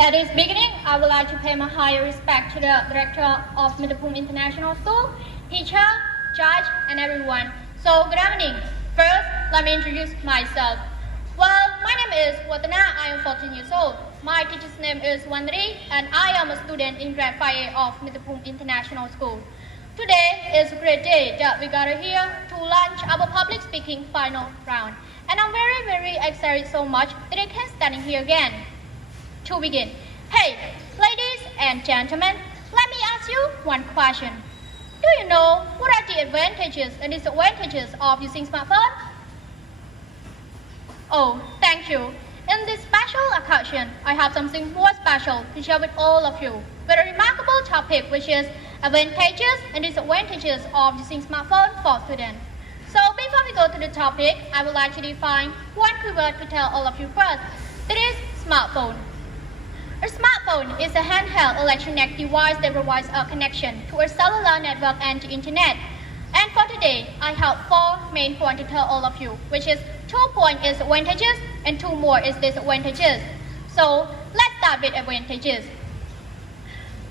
At its beginning, I would like to pay my higher respect to the director of Mithapum International School, teacher, judge, and everyone. So, good evening. First, let me introduce myself. Well, my name is Watana. I am 14 years old. My teacher's name is Wandri, and I am a student in grade 5A of Mithapum International School. Today is a great day that we gather here to launch our public speaking final round. And I'm very excited so much that I can stand here again. To begin, hey, ladies and gentlemen, let me ask you one question. Do you know what are the advantages and disadvantages of using smartphone? Oh, thank you. In this special occasion, I have something more special to share with all of you, with a remarkable topic which is advantages and disadvantages of using smartphone for students. So before we go to the topic, I would like to define one keyword to tell all of you first. That is smartphone. A smartphone is a handheld electronic device that provides a connection to a cellular network and the internet. And for today, I have 4 main points to tell all of you, which is 2 points is advantages and 2 more is disadvantages. So let's start with advantages.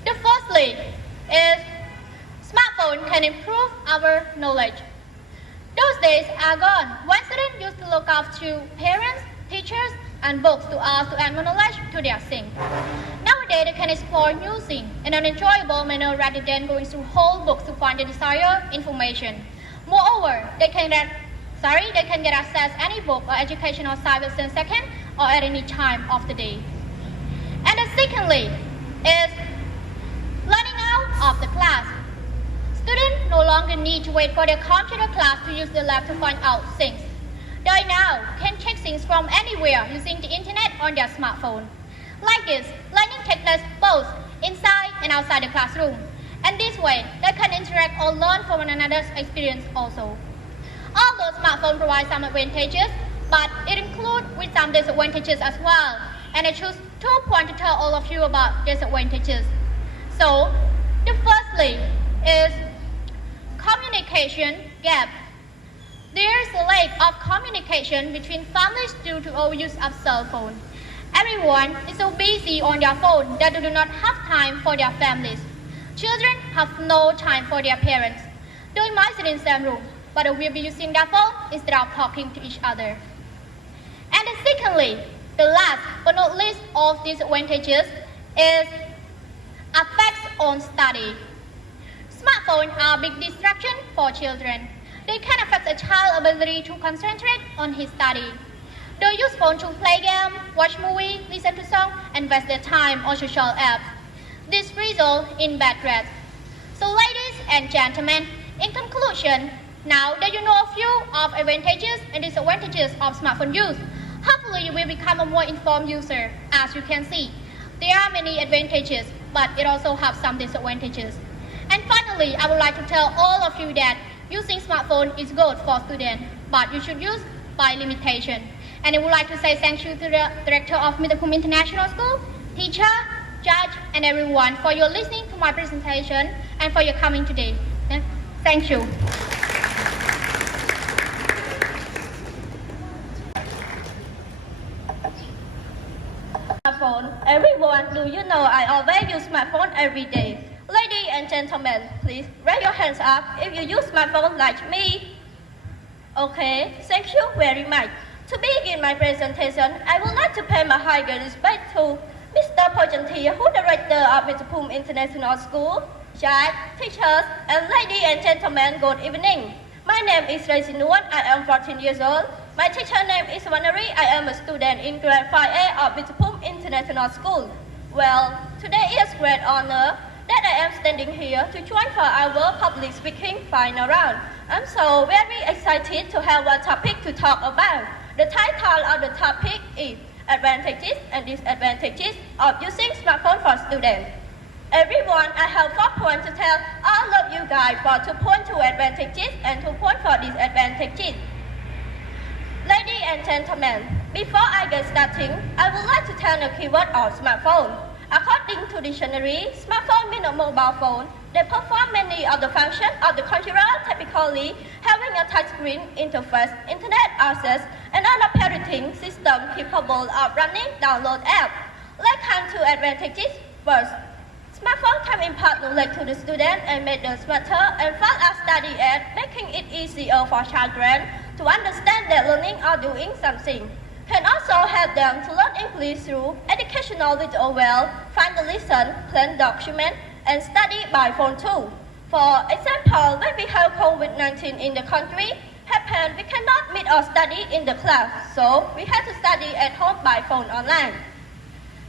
The firstly is smartphone can improve our knowledge. Those days are gone when students used to look up to parents, teachers, and books to ask to add more knowledge to their thing. Nowadays, they can explore new things in an enjoyable manner rather than going through whole books to find the desired information. Moreover, they can get access any book or educational site within seconds or at any time of the day. And the secondly is learning out of the class. Students no longer need to wait for their computer class to use the lab to find out things. They now can check things from anywhere using the internet on their smartphone. Like this, learning takes place both inside and outside the classroom. And this way, they can interact or learn from one another's experience also. Although smartphone provides some advantages, but it includes with some disadvantages as well. And I choose 2 points to tell all of you about disadvantages. So, the firstly is communication gap. There is a lack of communication between families due to overuse of cell phone. Everyone is so busy on their phone that they do not have time for their families. Children have no time for their parents. They might sit in the same room, but they will be using their phone instead of talking to each other. And secondly, the last but not least of these advantages is effects on study. Smartphones are a big distraction for children. They can affect a child's ability to concentrate on his study. They use phone to play games, watch movies, listen to songs, and waste their time on social apps. This results in bad grades. So ladies and gentlemen, in conclusion, now that you know a few of advantages and disadvantages of smartphone use, hopefully you will become a more informed user. As you can see, there are many advantages, but it also has some disadvantages. And finally, I would like to tell all of you that using smartphone is good for students, but you should use by limitation. And I would like to say thank you to the director of Mithapum International School, teacher, judge, and everyone for your listening to my presentation and for your coming today. Thank you. Smartphone. Everyone, do you know I always use smartphone every day? Ladies and gentlemen, please raise your hands up if you use smartphone like me. Okay, thank you very much. To begin my presentation, I would like to pay my highest respect to Mr. Pojantia, who director of Mithapum International School, judge, teachers, and ladies and gentlemen, good evening. My name is Raisi Nuan. I am 14 years old. My teacher name is Wanari. I am a student in grade 5A of Mithapum International School. Well, today is great honor that I am standing here to join for our public speaking final round. I'm so very excited to have one topic to talk about. The title of the topic is Advantages and Disadvantages of Using Smartphone for Students. Everyone, I have 4 points to tell all of you guys for 2 points to advantages and 2 points for disadvantages. Ladies and gentlemen, before I get started, I would like to tell the keyword of smartphone. According to dictionary, smartphone means a mobile phone that performs many of the functions of the computer, typically having a touchscreen interface, internet access, and an operating system capable of running download apps. Let's come to advantages first. Smartphone can impart knowledge to the student and make them smarter and faster study at making it easier for children to understand that learning or doing something. Can also help them to learn English through educational video well, find the lesson, plan document, and study by phone too. For example, when we have COVID-19 in the country happen, we cannot meet or study in the class, so we have to study at home by phone online.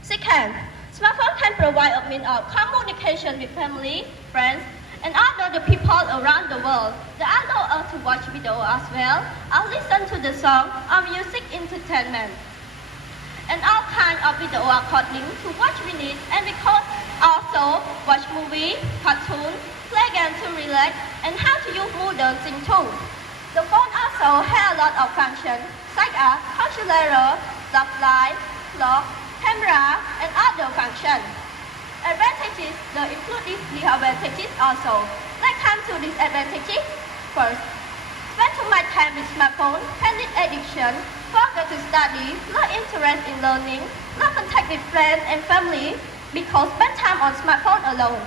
Second, smartphone can provide a means of communication with family, friends, and other people around the world. They allow us to watch video as well, or listen to the song or music entertainment. And all kinds of video according to what we need, and we can also watch movie, cartoon, play games to relax, and how to use modern things too. The phone also has a lot of functions, such as calculator, light, clock, camera, and other functions. Advantages, they include these disadvantages also. Let's come to disadvantages first. Spend too much time with smartphone can lead addiction, forget to study, low interest in learning, not contact with friends and family because spend time on smartphone alone.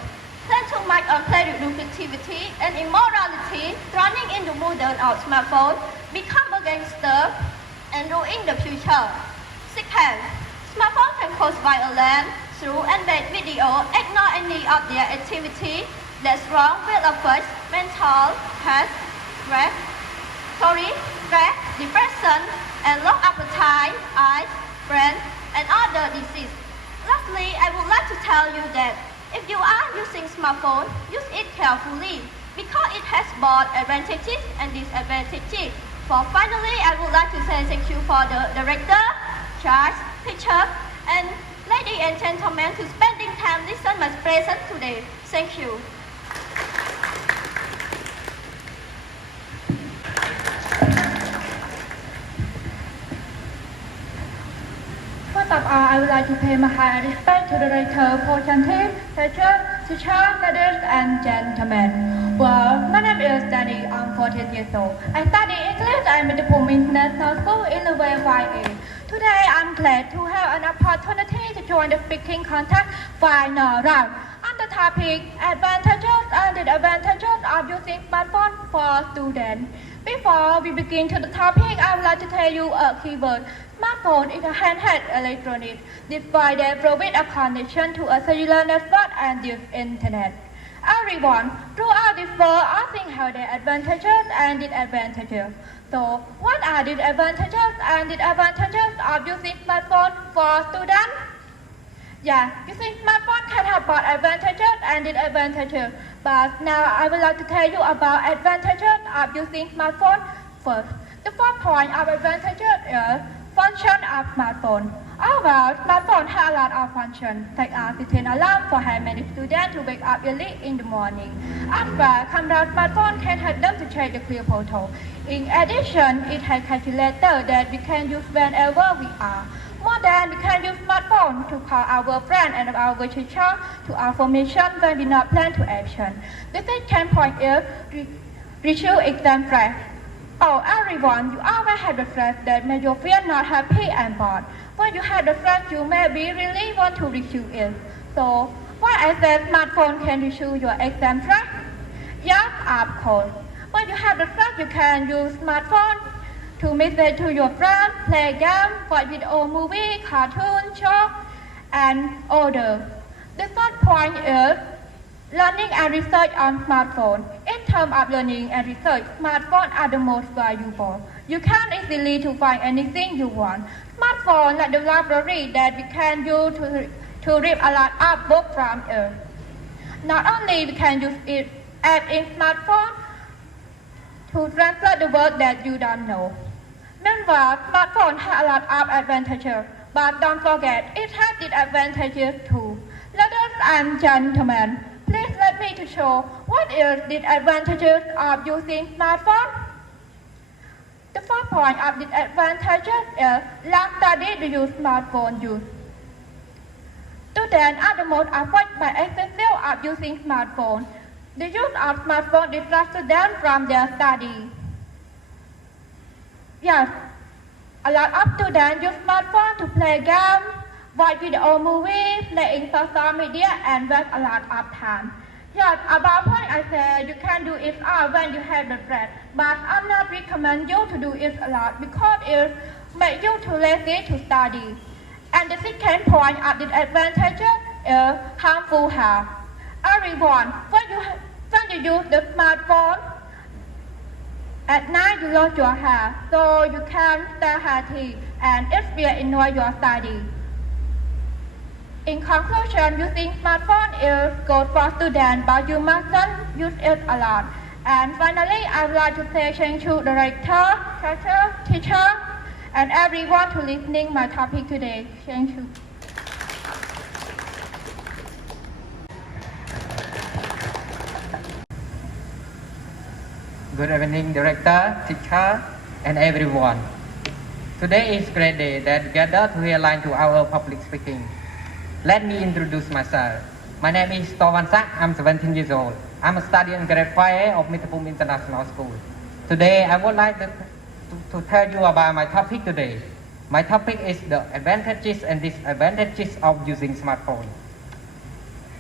Spend too much on productivity and immorality, running in the modern of smartphone, become a gangster, and ruin the future. Second, smartphone can cause violence through embed video, ignore any of their activity that's wrong with affect mental health, stress, depression, and low appetite, eyes, brain, and other diseases. Lastly, I would like to tell you that if you are using smartphone, use it carefully because it has both advantages and disadvantages. For finally, I would like to say thank you for the director, charge, teacher, and ladies and gentlemen to spending time listen my present today. Thank you. First of all, I would like to pay my high respect to the director, team, teacher, ladies and gentlemen. Well, my name is Danny. I'm 14 years old. I study English at Medipum International School in the YA. Today, I'm glad to have an opportunity to join the speaking contest final round on the topic advantages and disadvantages of using smartphone for students. Before we begin to the topic, I would like to tell you a keyword. Smartphone is a handheld electronic device that provides a connection to a cellular network and the internet. Everyone throughout this world often have their advantages and disadvantages. So, what are the advantages and disadvantages of using smartphone for students? Yeah, using smartphone can have both advantages and disadvantages. But now I would like to tell you about advantages of using smartphone first. The first point of advantages is function of smartphone. Overall, smartphone has a lot of functions, such as setting alarm for how many students to wake up early in the morning. After, camera smartphone can help them to take the clear photo. In addition, it has calculator that we can use whenever we are. More than we can use smartphone to call our friend and our teacher to our formation when we not plan to action. The second point is reduce exam stress. Oh, everyone, you always have the stress that may you feel not happy and bored. When you have the stress, you maybe really want to reduce it. So, why I said smartphone can reduce your exam stress? Yes, of course. When you have the stress, you can use smartphone to message to your friends, play games, watch video, movie, cartoon, show, and order. The third point is learning and research on smartphone. In terms of learning and research, smartphones are the most valuable. You can easily to find anything you want. Smartphone like the library that we can use to read a lot of books from it. Not only we can use it as in smartphone to translate the word that you don't know. Remember, smartphone has a lot of advantages, but don't forget it has disadvantages too. Ladies and gentlemen, please let me to show what is the advantages of using smartphone. The first point of disadvantages is lack study to use smartphone use. Students are the most affected by excessive of using smartphone. The use of smartphone distracts them from their study. Yes, a lot of students use smartphone to play games, watch video movie, playing social media, and waste a lot of time. Yes, about point I said you can do it all when you have the bread, but I'm not recommend you to do it a lot because it makes you too lazy to study. And the second point of disadvantage is harmful health. Everyone, when you use the smartphone, at night you lose your hair, so you can stay healthy and it will enjoy your study. In conclusion, using smartphone is good for students, but you mustn't use it a lot. And finally, I would like to say thank you, director, teacher, and everyone to listening my topic today. Thank you. Good evening, director, teacher, and everyone. Today is a great day that gathered to align to our public speaking. Let me introduce myself. My name is Towan Sak. I'm 17 years old. I'm a studying in grade 5 of Mitapum International School. Today, I would like to tell you about my topic today. My topic is the advantages and disadvantages of using smartphone.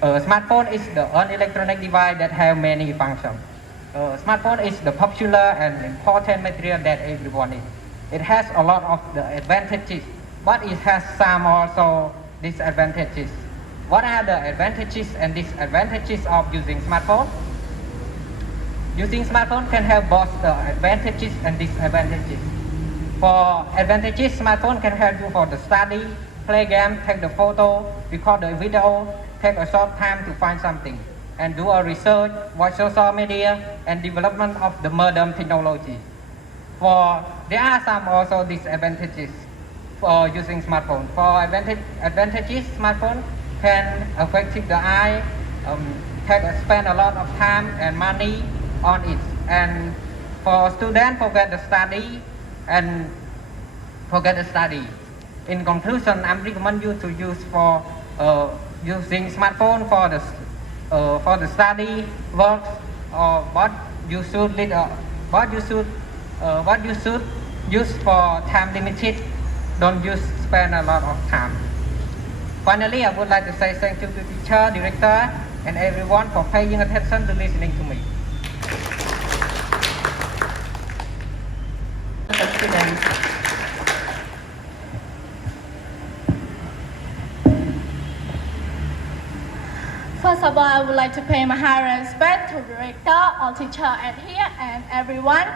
A smartphone is the electronic device that have many functions. Smartphone is the popular and important material that everyone needs. It has a lot of the advantages, but it has some also disadvantages. What are the advantages and disadvantages of using smartphone? Using smartphone can have both the advantages and disadvantages. For advantages, smartphone can help you for the study, play game, take the photo, record the video, take a short time to find something, and do a research, watch social media, and development of the modern technology. There are some also disadvantages for using smartphone. For advantages, smartphone can affect the eye, spend a lot of time and money on it. And for students, forget the study. In conclusion, I recommend you to use for using smartphone for the study, work, or what you should use for time limited. Don't spend a lot of time. Finally, I would like to say thank you to teacher, director, and everyone for paying attention to listening to me. First of all, I would like to pay my high respect to director, all teacher and here and everyone.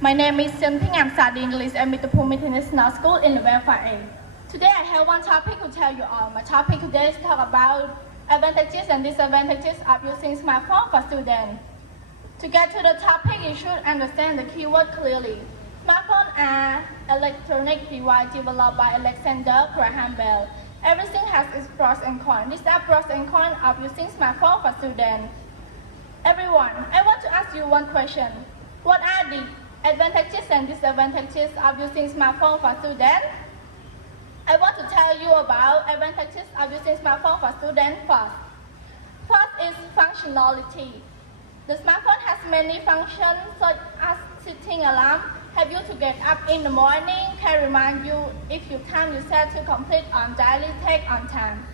My name is Sim Ping. I'm studying English at Mitapum International School in level 5A. Today I have one topic to tell you all. My topic today is talk about advantages and disadvantages of using smartphone for students. To get to the topic, you should understand the keyword clearly. Smartphones are electronic device developed by Alexander Graham Bell. Everything has its pros and cons. These are pros and cons of using smartphone for students. Everyone, I want to ask you one question. What are the advantages and disadvantages of using smartphone for students? I want to tell you about advantages of using smartphone for students first. First is functionality. The smartphone has many functions such as setting alarm, help you to get up in the morning, can remind you if you time you set to complete on daily take on time.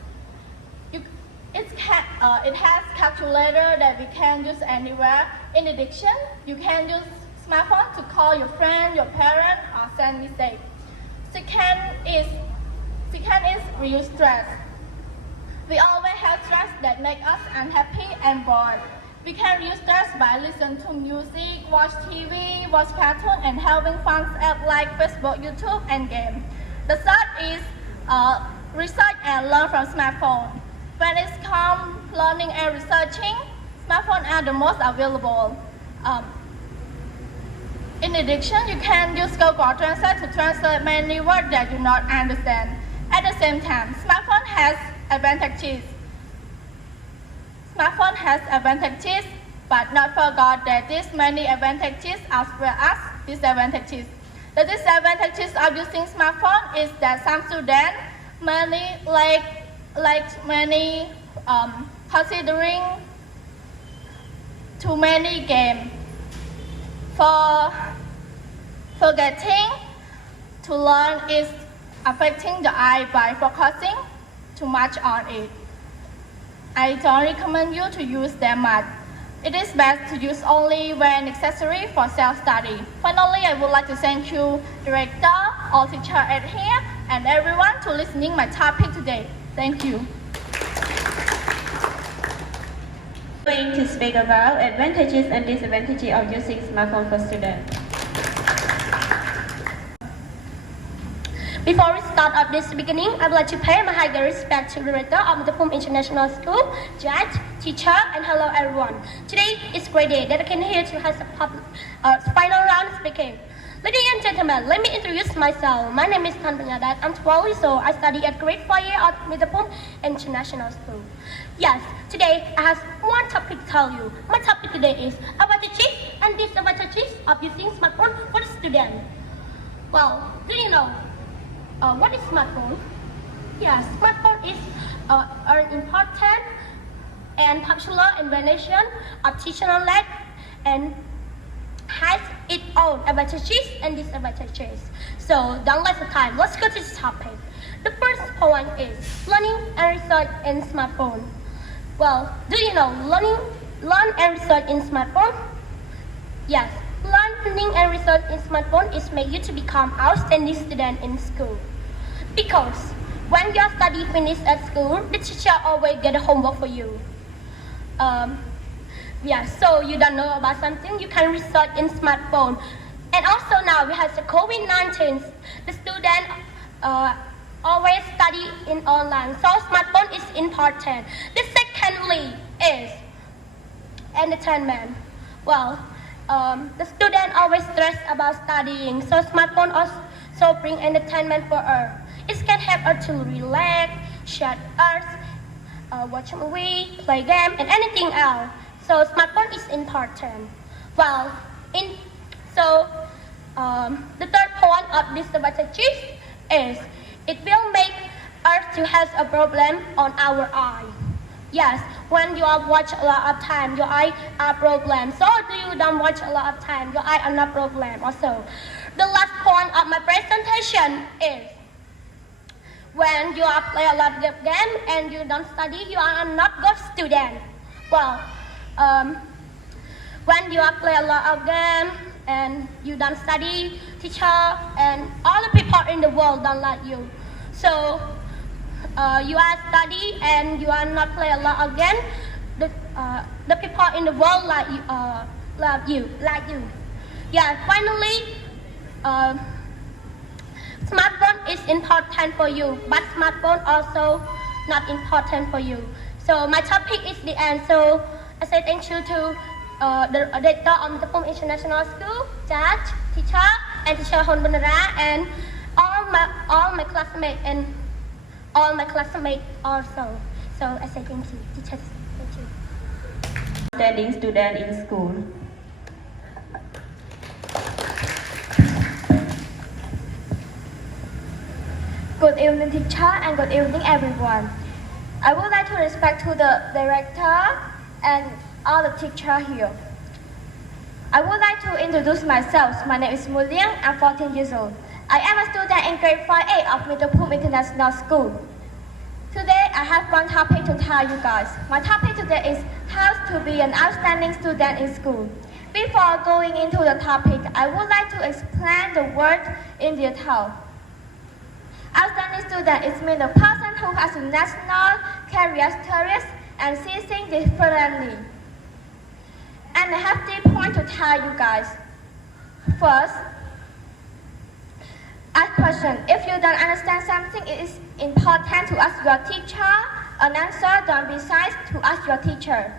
It has calculator that we can use anywhere. In addition, you can use smartphone to call your friend, your parent, or send message. Second is reduce stress. We always have stress that make us unhappy and bored. We can reduce stress by listening to music, watch TV, watch cartoon, and having fun apps like Facebook, YouTube, and games. The third is research and learn from smartphone. When it comes learning and researching, smartphones are the most available. In addition, you can use Google Translate to translate many words that you not understand. At the same time, smartphone has advantages. Smartphone has advantages, but not forget that these many advantages as well as disadvantages. The disadvantages of using smartphone is that some students considering too many games. For forgetting to learn is affecting the eye by focusing too much on it. I don't recommend you to use that much. It is best to use only when necessary for self-study. Finally, I would like to thank you, director, all teachers at here, and everyone to listening my topic today. Thank you. Going to speak about advantages and disadvantages of using smartphone for students. Before we start up this beginning, I would like to pay my highest respect to the director of Mitapum International School, judge, teacher, and hello everyone. Today is a great day that I can hear to have a final round speaking. Ladies and gentlemen, let me introduce myself. My name is Tan Panyadat. I'm 12 years old. I study at grade 4 year at Mitapum International School. Yes, today I have one topic to tell you. My topic today is advantages and disadvantages of using smartphone for the student. Well, do you know what is smartphone? Yes, smartphone is an important and popular invention of technology and has its own advantages and disadvantages. So don't waste the time. Let's go to this topic. The first point is learning and research in smartphone. Well, do you know learn and research in smartphone? Yes, learning and research in smartphone is make you to become outstanding student in school. Because when your study finish at school, the teacher always get a homework for you. So you don't know about something, you can research in smartphone. And also now we have the COVID-19. The student always study in online, so smartphone is important. The secondly is entertainment. Well, the student always stress about studying, so smartphone also bring entertainment for her. It can help her to relax, chat us, watch a movie, play game, and anything else. So smartphone is important. Well, the third point of disadvantages is it will make us to have a problem on our eye. Yes, when you watch a lot of time, your eye are problem. So do you don't watch a lot of time, your eye are not problem also. The last point of my presentation is when you are play a lot of game and you don't study, you are not good student. Well, when you are play a lot of game and you don't study, teacher and all the people in the world don't like you. So you are study and you are not play a lot of game. The people in the world like you. Yeah. Finally, smartphone is important for you, but smartphone also not important for you. So my topic is the end. So I say thank you to the director of Mitapum International School, judge, teacher, and teacher Hon Bunara, and all my classmates and all my classmates also. So I say thank you, teachers. Thank you. Outstanding student in school. Good evening, teacher, and good evening, everyone. I would like to respect to the director and all the teacher here. I would like to introduce myself. My name is Muliang. I'm 14 years old. I am a student in grade 5A of Mitapum International School. Today, I have one topic to tell you guys. My topic today is how to be an outstanding student in school. Before going into the topic, I would like to explain the word in detail. Outstanding student is mean the person who has national characteristics and sees things differently. And I have 3 points to tell you guys. First, ask question. If you don't understand something, it is important to ask your teacher. An answer, don't be shy to ask your teacher.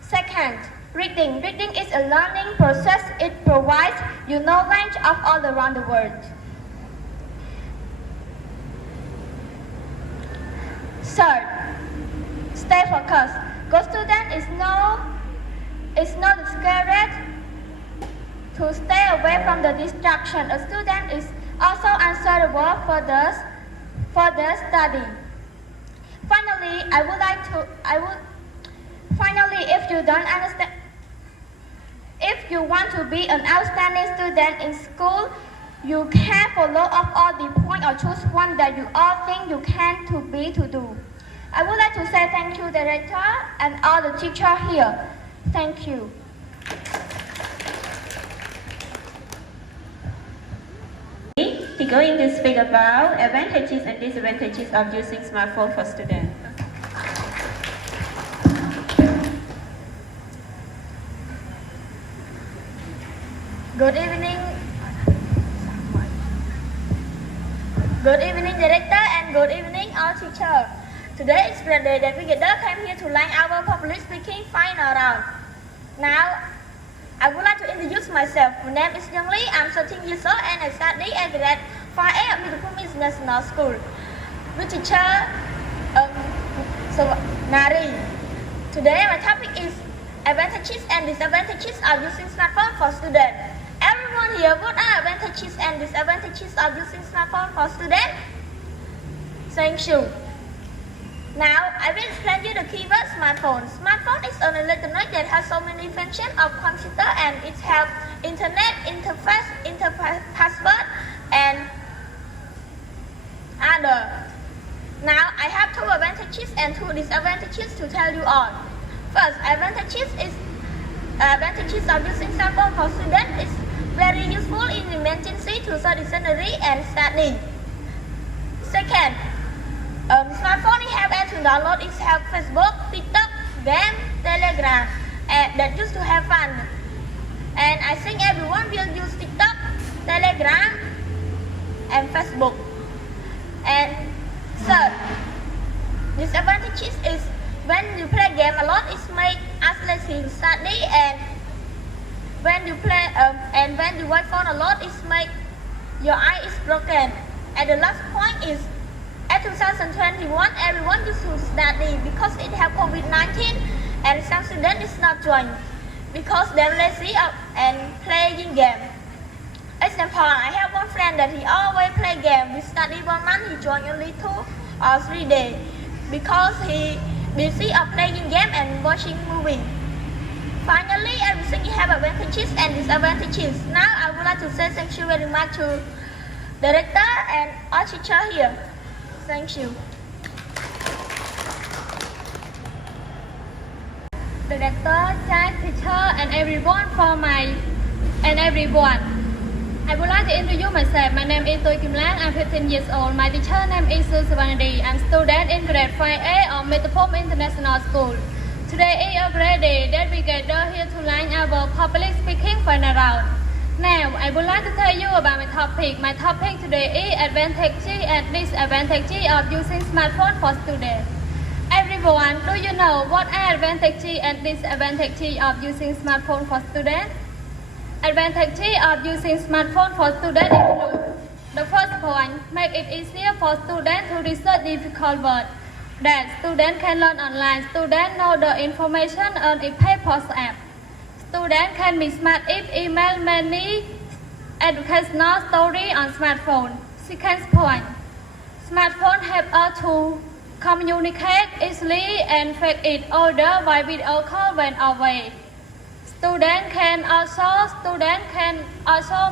Second, reading. Reading is a learning process. It provides you knowledge of all around the world. Third, stay focused. Good student is not discouraged to stay away from the distraction. A student is also answerable for the study. Finally, if you don't understand, if you want to be an outstanding student in school, You can follow up all the points or choose one that you all think you can to do. I would like to say thank you, director, and all the teachers here. Thank you. He's going to speak about advantages and disadvantages of using smartphone for students. Good evening. Good evening, director, and good evening, all teachers. Today is the day that we together came here to learn our public speaking final round. Now, I would like to introduce myself. My name is Young Lee. I'm 13 years old and I study at grade 5A at Mitapumi International School. With teacher Nari. Today, my topic is advantages and disadvantages of using smartphone for students. Everyone here, what are advantages and disadvantages of using smartphone for students? Thank you. Now, I will explain you the keyword smartphone. Smartphone is an electronic that has so many functions of computer and it has internet, interface, password, and other. Now, I have two advantages and two disadvantages to tell you all. First, advantages of using smartphone for students is very useful in emergency to study dictionary and study. Second, smartphone have apps to download. It have Facebook, TikTok, game, Telegram, and that used to have fun. And I think everyone will use TikTok, Telegram, and Facebook. And third, disadvantages is when you play game a lot, it make us lazy to study, and when you play when you watch phone a lot, it make your eye is broken. And the last point is, at 2021, everyone used to study because it have COVID-19, and some students is not join because they're lazy and playing game. Example, I have one friend that he always play game. We study 1 month, he join only 2 or 3 days because he busy of playing game and watching movie. Finally, everything have advantages and disadvantages. Now, I would like to say thank you very much to director and all teacher here. Thank you. Director, chat, teacher, and everyone. I would like to introduce myself. My name is Tôi Kim Lan. I'm 15 years old. My teacher name is Su Savanadi. I'm student in grade 5A of Metapom International School. Today is a great day that we gather here to learn our public speaking final round. Now, I would like to tell you about my topic. My topic today is advantages and disadvantages of using smartphone for students. Everyone, do you know what are advantages and disadvantages of using smartphone for students? Advantages of using smartphone for students include: the first point, make it easier for students to research difficult words. That students can learn online. Students know the information on a paper app. Students can be smart if email many educational stories on smartphone. Second point, smartphone help us to communicate easily and fetch each other by video call when away. Students can also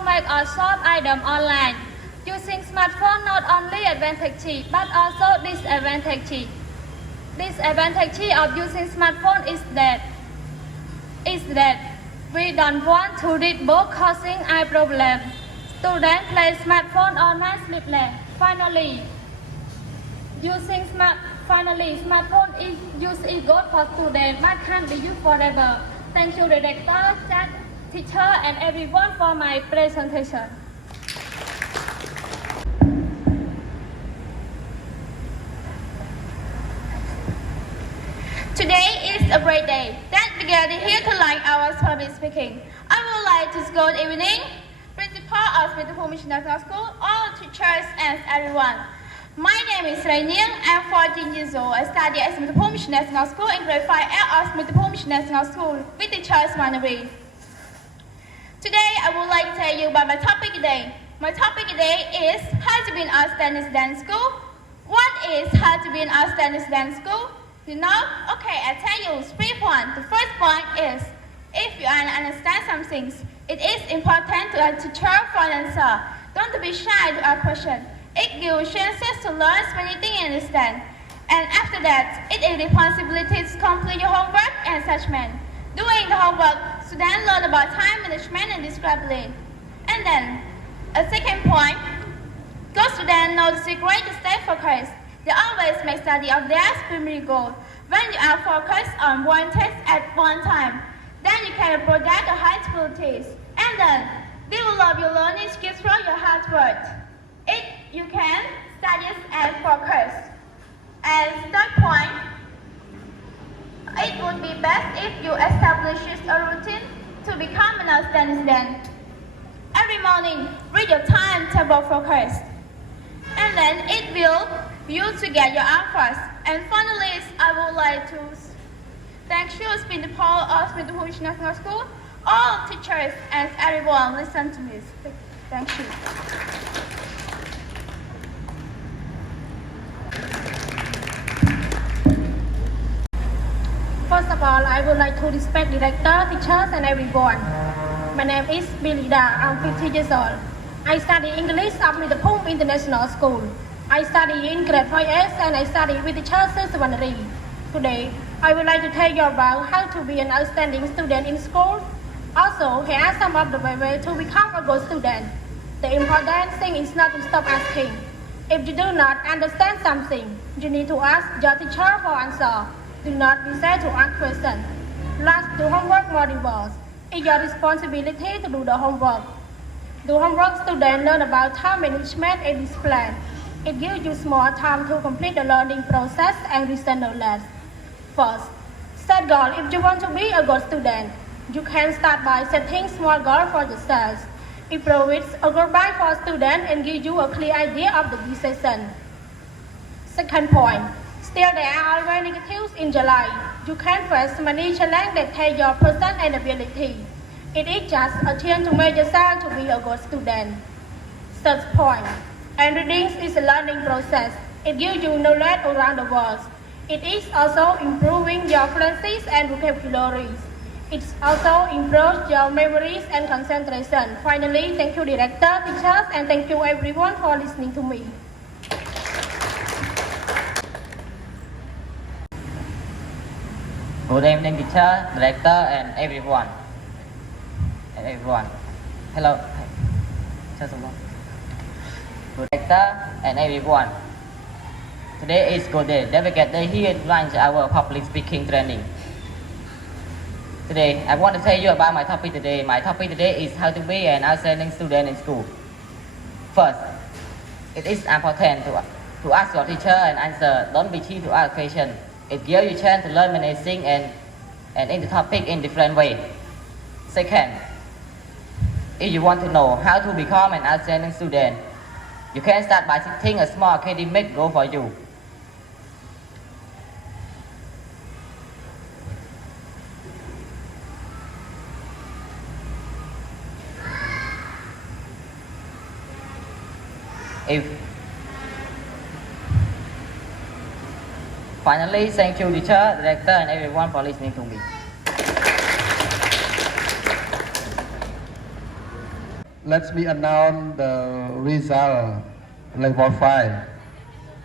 make a shop item online. Using smartphone not only advantage but also disadvantage. Disadvantage of using smartphone is that we don't want to read book causing eye problem. Students play smartphone all night sleepless. Finally, smartphone is good for students but can't be used forever. Thank you, director, chat, teacher, and everyone for my presentation. Today is a great day that we gather here to learn our public speaking. I would like to good evening, principal of Metapom International School, all teachers and everyone. My name is Rainier. I'm 14 years old. I study at Metapom International School in grade 5A of Metapom International School with teachers Manaway. Today, I would like to tell you about my topic today. My topic today is how to be an outstanding student in school. What is how to be an outstanding student in school? You know? Okay, I tell you, 3 points. The first point is, if you understand some things, it is important to a teacher for an answer. Don't be shy to ask questions. It gives chances to learn many things and understand. And after that, it is responsibility to complete your homework and assessment. Doing the homework, students learn about time management and discipline. And then, a second point, good students know the secret to stay focused. They always make study of their primary goal. When you are focused on one text at one time, then you can project the high abilities. And then, develop your learning skills through your hard work. You can study and focus. And third point, it would be best if you establish a routine to become an outstanding student. Every morning, read your timetable focus. And then it will you to get your answers. And finally, I would like to thank you, Principal of Smith Hood National School, all teachers and everyone listen to me. Thank you. First of all, I would like to respect director, teachers, and everyone. My name is Bilida. I'm 50 years old. I study English at Mitapum International School. I study in grade 5S and I study with teachers secondary. Today, I would like to tell you about how to be an outstanding student in school. Also, here are some of the ways to become a good student. The important thing is not to stop asking. If you do not understand something, you need to ask your teacher for answer. Do not be scared to ask questions. Last, do homework modules. It's your responsibility to do the homework. Do homework, students learn about time management and discipline. It gives you more time to complete the learning process and retain knowledge. First, set goals. If you want to be a good student, you can start by setting small goals for yourself. It provides a good guide for students and gives you a clear idea of the decision. Second point, still there are always negatives in your life. You can face many challenges that test your person and ability. It is just a chance to make yourself to be a good student. Third point, and reading is a learning process. It gives you knowledge around the world. It is also improving your fluency and vocabularies. It also improves your memories and concentration. Finally, thank you director, teachers, and thank you everyone for listening to me. Good evening, teacher, director, and everyone. Hello. Good director and everyone. Today is good day. Then we get here to launch our public speaking training. Today, I want to tell you about my topic today. My topic today is how to be an outstanding student in school. First, it is important to ask your teacher and answer. Don't be cheap to ask questions. It gives you a chance to learn many things and in the topic in different way. Second, if you want to know how to become an outstanding student, you can start by setting a small academic goal for you. Finally, thank you teacher, director, and everyone for listening to me. Let me announce the result, level 5.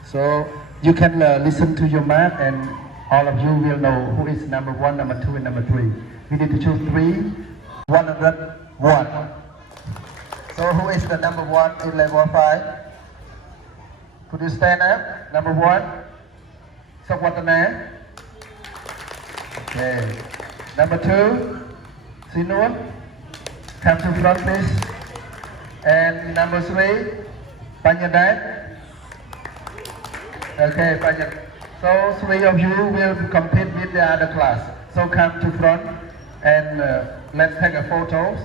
So you can listen to your mark and all of you will know who is number 1, number 2, and number 3. We need to choose 3, 101. So who is the number 1 in level 5? Could you stand up? Number 1? Sawatana. Okay. Number 2, Sinun. Come to front please. And number 3, Panyadat. Okay, Panyadat. So 3 of you will compete with the other class. So come to front and let's take a photos.